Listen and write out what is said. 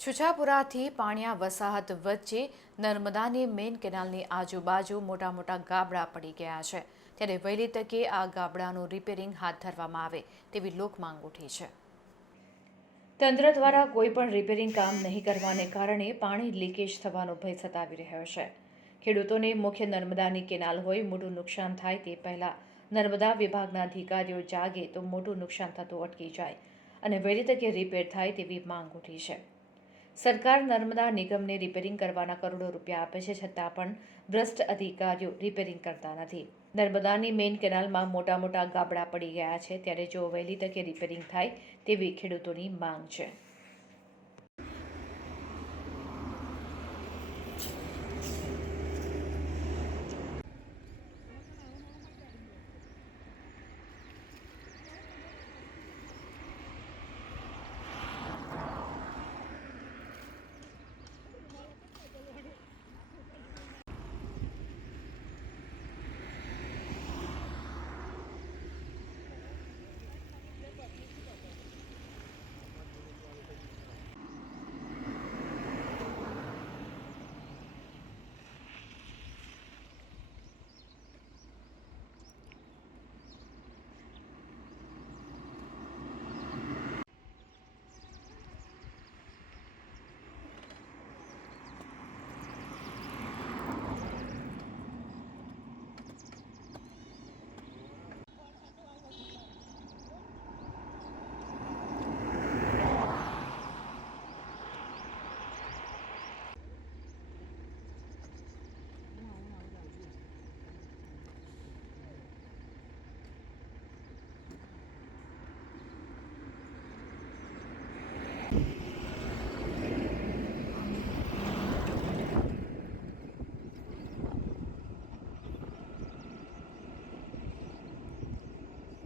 છુછાપુરાથી પાણિયા વસાહત વચ્ચે નર્મદાની મેઇન કેનાલની આજુબાજુ મોટા મોટા ગાબડા પડી ગયા છે. ત્યારે વહેલી તકે આ ગાબડાનું રિપેરિંગ હાથ ધરવામાં આવે તેવી લોકમાંગ ઉઠી છે. તંત્ર દ્વારા કોઈ પણ રિપેરિંગ કામ નહીં કરવાને કારણે પાણી લીકેજ થવાનો ભય સતાવી રહ્યો છે. ખેડૂતોને મુખ્ય નર્મદાની કેનાલ હોય મોટું નુકસાન થાય તે પહેલાં નર્મદા વિભાગના અધિકારીઓ જાગે તો મોટું નુકસાન થતું અટકી જાય અને વહેલી તકે રિપેર થાય તેવી માંગ ઉઠી છે. સરકાર નર્મદા નિગમને રિપેરિંગ કરવાના કરોડો રૂપિયા આપે છે છતાં પણ ભ્રષ્ટ અધિકારીઓ રિપેરિંગ કરતા નથી. નર્મદાની મેઇન કેનાલમાં મોટા મોટા ગાબડા પડી ગયા છે ત્યારે જો વહેલી તકે રિપેરિંગ થાય તેવી ખેડૂતોની માંગ છે.